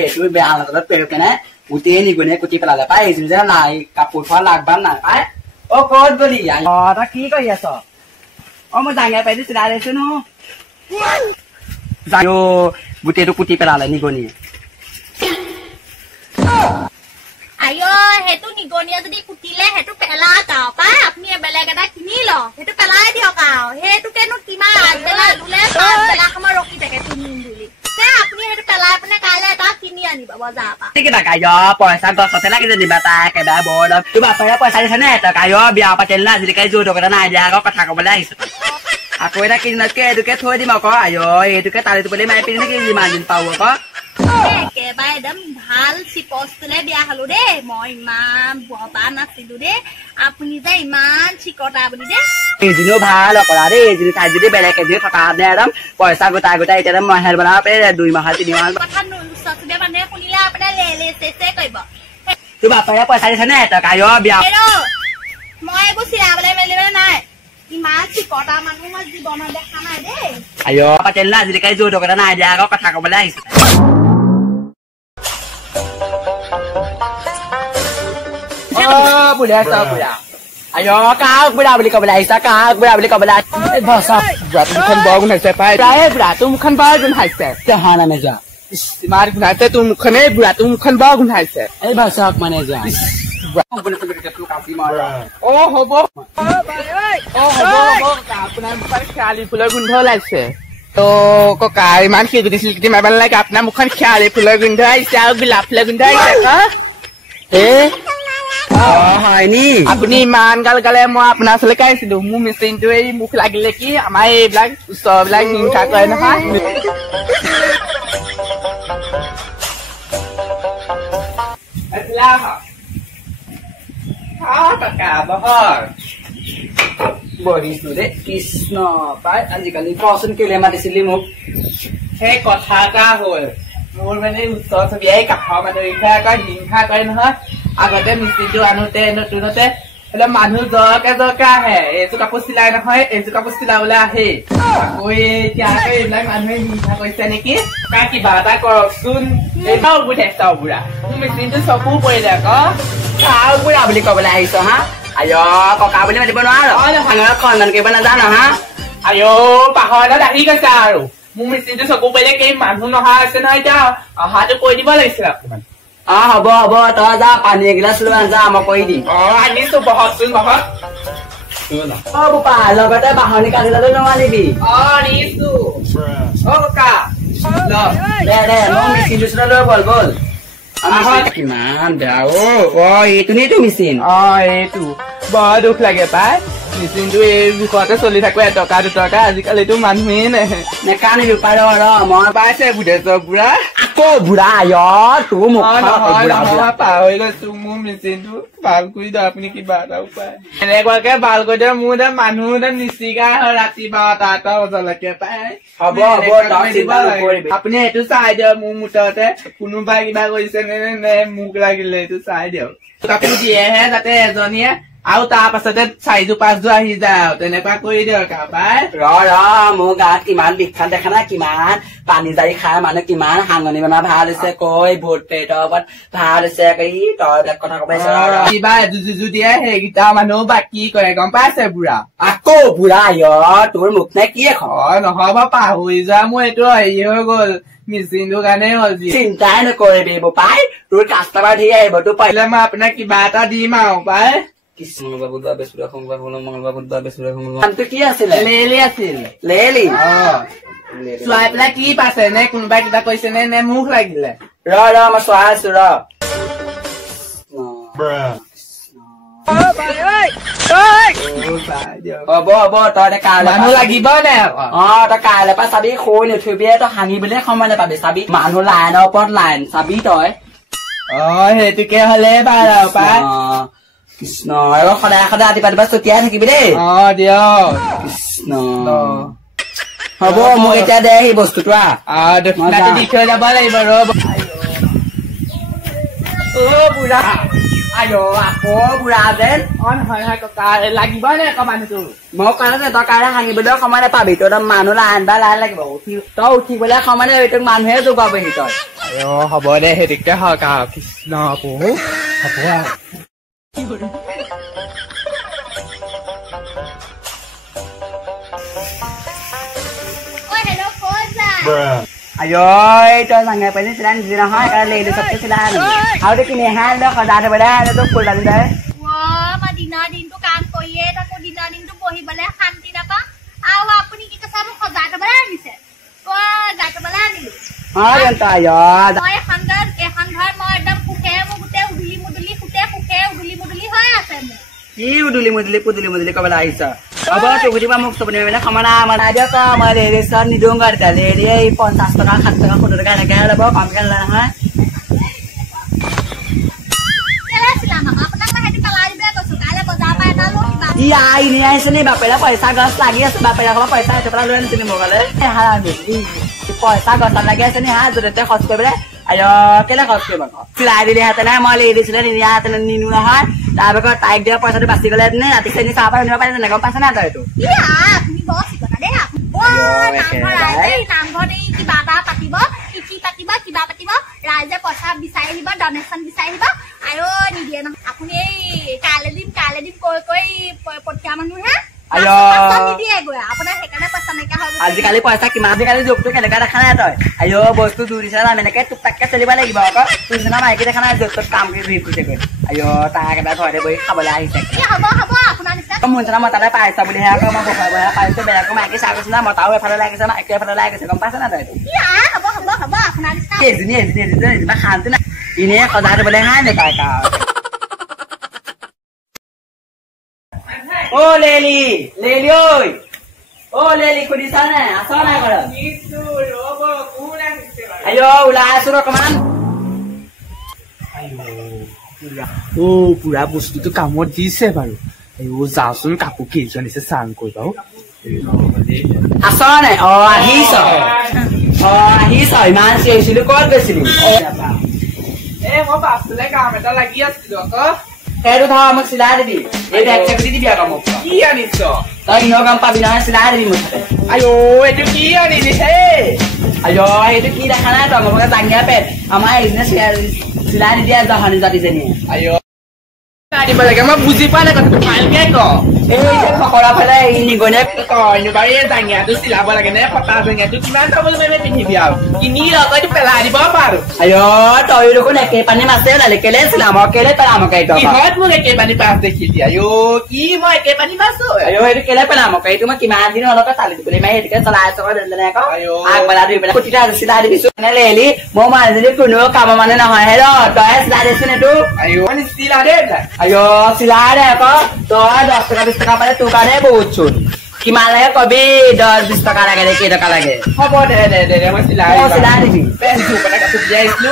সেইটো বেয়া হালতত পেৰ কেনে গোটেই নিগুনে কুটি পেলালে পাই আহিছিলো যে নাই কাপোৰ থোৱা লাগবান নাই পাই অ ক'ত গলি অ তই কি কৰি আছ অ মই জাঙে পাই চিলাই আহিছো ন যাও গোটেইটো কুটি পেলালে নিগনিয়ে আয়ো হেতু নিগনিয়ে যদি কুটিলে হেতু পেলা কাও পা আপনি বেলেগ এটা কিনি ল হেতু পেলাই দিও কাও হেতু কেনো কিমা আগবেলা দুলে পাঁচবেলা সময় ৰখি থাকে কিনিম বুলি তে আপনি হেতু পেলাই আপনি কাইলে এটা কিনি আনিবা বজাৰ পা ঠিক আছে কাইয় পইচা গছতে লাগি দিবা তাই একেবাৰে বৰ তোৰ বাপেৰে পইচা দিছে নে তই কাইয় বিয়া পাতিল না আজিলৈকে যৌতুক এটা নাই দিয়া আকৌ কথা ক'বলৈ আহিছো আকৌ এটা কিনাতকে এইটোকে থৈ দিম আকৌ আয়ো এইটোকে তালি টোপলি মাৰি পিনি নেকি যিমান দিন পাব আকৌ একেবাৰে একদম ভাল চিপছটোলে বিয়া হলো দেই মই ইমান ববা নাছিলো দেই আপুনি যে ইমান চিকটা বুলি দেই এইদিনো ভাল অকৰা দেই এইদিন তাই যদি বেলেগ এদিন থকা নে একদম পইচা গোটাই গোটাই এতিয়া মহেল বনাব পাৰে 2 মাহ 3 মাহ কথা নুচুবে মানুহে শুনিলে আপোনাৰ লেলে চেচে কৰিব তোৰ বাপেৰে পইচা দিছে নে তই কাইয় বিয়া মই এইবোৰ চিৰাবলৈ মেলিবলৈ নাই ইমান চিকটা মানুহ মই জীৱনত দেখা নাই দেই আয়ো পাতিল না আজিলৈকে যৌতুক এটা নাই দিয়া আকৌ কথা ক'বলৈ আহিছো বুঢ়া চাওক বুঢ়া আয়ো কাক বুঢ়া বুলি ক'বলৈ আহিছা কাক বুঢ়া বুলি ক'বলৈ মুখখন বৰ গুন্ধাইছে পাই বুঢ়া তোৰ মুখখন বৰ গুন্ধাইছে হা নামে যোৱা ইমান গুন্ধাইছে তোৰ মুখখনে বুঢ়া তোৰ মুখখন বৰ গুন্ধাইছে এই ভাষাক মানে যোৱা অ হ'ব আপোনাৰ মুখখন শেৱালি ফুলৰ গোন্ধ ওলাইছে ত ককা ইমান শিলগুটি চিলগুটি মাৰিব নালাগে আপোনাৰ মুখখন শেৱালি ফুলৰ গোন্ধ আহিছে আৰু গোলাপ ফুলৰ গোন্ধ আহিছে হয়নি আপুনি ইমান গাল গালে মই আপোনাৰ ওচৰলৈকে আহিছিলো মোৰ মেচিনটো এই মুখ লাগিলে কি আমাৰ এইবিলাক ওচৰবিলাক হিংসা কৰে নহয় বহিছো দে কৃষ্ণ পাই আজিকালি কচোন কেলে মাতিছিলি মোক সেই কথা এটা হ'ল মোৰ মানে ওচৰ চুবুৰীয়াই কাষৰ মানুহকেইটা আকৌ হিংসা কৰে নহয় আগতে মেচিনটো আনোতে নতুনতে মানুহ জৰকে জৰকে আহে এইযোৰ কাপোৰ চিলাই নহয় এইযোৰ কাপোৰ চিলাবলৈ আহেই আকৌ এতিয়া আকৌ এইবিলাক মানুহে হিংসা কৰিছে নেকি তাই কিবা এটা কৰকচোন এইবাৰ বুঢ়া বুঢ়া মোৰ মেচিনটো চকু পৰিলে আকৌ কাক বুঢ়া বুলি ক'বলৈ আহিছ হা আয়ো ককা বুলি মাতিব নোৱাৰো খণ্ডন কৰিব নাজানো হা আয়ো পাহৰত আহি গৈছে আৰু মোৰ মেচিনটো চকু পৰিলে কেই মানুহ নহা হৈছে নহয় এতিয়া অহাটো কৈ দিব লাগিছিল অকমান হ'ব হ'ব তই যা পানী এগিলাচ লৈ আন যা মই কৰি দিম আনিছো বহকচোন বহক বোপা লগতে বাহনি কাজিলালৈ নোৱাৰিবি নিছো ককা দে দে মই মেচিনটো লৈ বল বল কিমান বেয়া এইটো নে এইটো মেচিন এইটো বৰ দুখ লাগে পাই মেচিনটো এই বিষয়তে চলি থাকো 1 টকা 2 টকা আজিকালিতো মানুহেই নাহে নেকানিবি পাৰ মই পাইছে বুঢ়েশ্বৰ বুঢ়া আকৌ বুঢ়া তোৰ মুখ পাহৰি গৈছো মোৰ মেচিনটো ভাল কৰি দিয়ক আপুনি কিবা এটা উপায় এনেকুৱাকে ভাল কৰি দিয়ক মোৰ মানুহ নিচিগা হয় ৰাতি 12টা বজালৈকে পাই হ'ব হ'ব আপুনি এইটো চাই দিয়ক মোৰ মুঠতে কোনোবাই কিবা কৰিছে নে মোক লাগিলে এইটো চাই দিয়ক কাপোৰ দিয়েহে যাতে এজনীয়ে আৰু তাৰ পাছতে 4-5 আহি যায় আৰু তেনেকুৱা কৰি দিয়ক পাই মোৰ গাত কিমান বিখ্যাত দেখা নাই কিমান পানী জাৰি খাই মানুহ কিমান হাঙনি বনা ভাল হৈছে কৈ ভোট পেটৰ ওপৰত ভাল হৈছে তই কথা কব কিবা যুঁজু দিয়ে সেইকেইটা মানুহ বাকী কৰে গম পাইছে বুঢ়া আকৌ বুঢ়া তোৰ মুখ নে কি নহব পাহৰি যোৱা মোৰ এইটো হেৰি হৈ গল মেচিনটোৰ কাৰণে হ'ল চিন্তাই নকৰিবি পাই তোৰ কাষ্টমাৰ ধেৰ আহিব তোৰ পাৰিলে মই আপোনাক কিবা এটা দিম আৰু পাই কৃষ্ণবাবু বেচুৰা সোমবাৰ মংগলবাৰ বেচুৰা সোমবাৰ কি আছিলে লেলি আছিল লেলি চোৱাই পেলাই কি পাইছে নে কোনোবাই কিবা কৈছে নে মুখ লাগিলে মই চোৱাই আছো হ'ব হ'ব তই মানুহ লাগিব নে তই কাইলৈ পৰা চাবি সৈ নুঠিবি তই হাঁহিবলে সময় নাপাবি চাবি মানুহ লাইনৰ ওপৰত লাইন চাবি তই সেইটোকে হলে ভাল আৰু পাই কৃষ্ণ আৰু সদায় সদায় ৰাতিপুৱা ছটিয়াই থাকিবি দেই দিয়ক কৃষ্ণ হ'ব মোক এতিয়া দে সেই বস্তুটো দি থৈ যাব লাগিব বুঢ়া আইও আকৌ বুঢ়া যেন নহয় ককা লাগিব নে আকৌ মানুহটো মই কাৰণে তই কাইলৈ হাঁহিবলৈ সময় নাপাবি তই মানুহ লাইন বা লাইন লাগিব তই উঠিবলৈ সময় নাপাবি তোক মানুহে যোগাবহি তই আইও হ'ব দে সেইটোকে হওক আৰু কৃষ্ণ প্ৰভু হ'ব ayo tao thằng này phải đi làm gì nào hỏi cái này được sắp tới làm ao đi cái này hai đó còn ra đây đây nó tôi làm đấy mà đi na đi tu काम कोइए ता को đi na đi tu বহি বলে শান্তি না পা আও আপনি কি কথা মোক খজাটা বলা নিছে ও গাটা বলা নিলু হ্যাঁ জানতা ayo মই এখন ঘর মই একদম ফুকে মো গুতে উডুলি মুডুলি ফুকে উডুলি হয় আছে মো কি উডুলি মুডুলি কবলা আইছা अब तो गुजिबा मुख सपने में खमना मन आदिया का मारे रेसन निदोंगर डाले रे 50 টাকা 60 টাকা 70 টাকা লাগে লব কম কেন লা হয় কেলা ছিলাম আপোনাক না হেতি পেলাই দিবে কছো কালে বজা পায় না লো ই আই নি আইছে নি বাপেলা পয়সা গছ লাগি আছে বাপেলা কবা পয়সা আছে পেলা লৈ তুমি মোবাইলে হারামি ই পয়সা গছ লাগি আছে নি হা জতে খৰচ কৰিবলে ayo কেলা খৰচ কৰিব চিলাই দিলে হাতে না মই লেডি চিলাই নি হাতে নিনু নহয় তাৰপৰ টাইক দিয়া পইচাটো বাচি গলে নে ৰাতি চেনি চাহ পাই নিবা পাই না গম পাছ না তই তো ই আপুনি বস কথা দে ও নামঘৰ এই কিবা এটা পাতিব কিবা পাতিব ৰাইজে পইচা বিচাৰি দিব ডনেশন বিচাৰি দিব আয়ো নিদিয়ে ন আপুনি এই কালে দিম কৈ পঠিয়া মানুহ হে ayo নিদিয়ে গৈ আপোনাৰ হেকানে পইচা নাইকা হ'ব আজিকালি পইচা কিমান আজিকালি জবটো কেনেকা দেখা নাই তই আয়ো বস্তু দূৰিছা না মেনেকে টুকটাককে চলিব লাগিব আকৌ তুজনা মাইকি দেখা নাই জবটো কাম কৰি ঘূৰি ফুৰিছে গৈ ayo তাকেটা ঘৰতে বহি খাবলৈ আহিছে কি হ'ব আপোনাৰ নিচিনা মোৰ নিচিনা মই তাতে পাইছা বুলি হে আকৌ মই বহাই পাইছো বেলেগক মাইকি চাই গৈছে না মতাও এফালে লাগিছে না একেফালে লাগিছে গম পাইছ না তই কি হ'ব আপোনাৰ নিচিনা এজনী ইমান শান্তি না ইনে সজাই দিবলৈ হাই নেপায় কা ও লেলি ঐ ও লেলি খুলিছা নে আছ নাই ঘৰত আয়ো ওলাই আছো অকমান ও পুৰা বস্তুটো কামত দিছে বাৰু আইও যাওচোন কাপোৰ কেইজন দিছে চাং কৰিবা আছ নাই আহিছ ইমান চিঞৰিছিলো ক'ত গৈছিলি মই পাছফালে কাম এটা লাগি আছিলো আকৌ সেইটো ধৰ মোক চিলাই দিবি এই বেগ চেক দি দিবি আকৌ মোক কি আনিছ তই ইনো কাম পাবি নহয় চিলাই দিবি মোক আইও এইটো কি আনিলি হে আয়ো এইটো কি দেখা নাই তই মোক জাঙিয়া পেট আমাৰ এইজনে চিলাই নিদিয়া জহানি জাতিজনীয়ে আইও দিব লাগে মই বুজি পোৱা নাই কথাটো ভালকে ক এই ফকৰা ফালে নিগনে এনেকুৱাৰে জাঙিয়াটো চিলাব লাগে নে ফটা জাঙিয়াটো কিমান চাবলৈ পাৰিবি পিন্ধিবি আৰু কিনি তইতো পেলাই দিব পাৰো আয়ো তই দেখোন একে পানী মাছে ওলালি কেলে চিলাম কেলে পেলাম কিহত মোক একে পানী মাছ দেখিলি আইও কি মই একে পানী মাছ আয়ো সেইটো কেলে পেলাম এইটো মই কিমান দিন অলপ চালি দিবলৈ মাৰি সেইটোকে চলাই আছো আকৌ আগবেলা দুই বেলা কুটিটা চিলাই দিবিছো লেলি মই মানুহজনী কোনো কামৰ মানে নহয় হে তই চিলাই দিছোন এইটো আইও চিলা দে ayo silahkan ya kok tuh 10 টাকা 20 টাকা পালে তোৰ কাৰণে বহুত চোন কিমান লাগে কবি 10 20 টাকা লাগে কেই টাকা লাগে হ'ব দে মই চিলাই দিবি পেন ধুবলৈ কাটি দিয়াইছিলো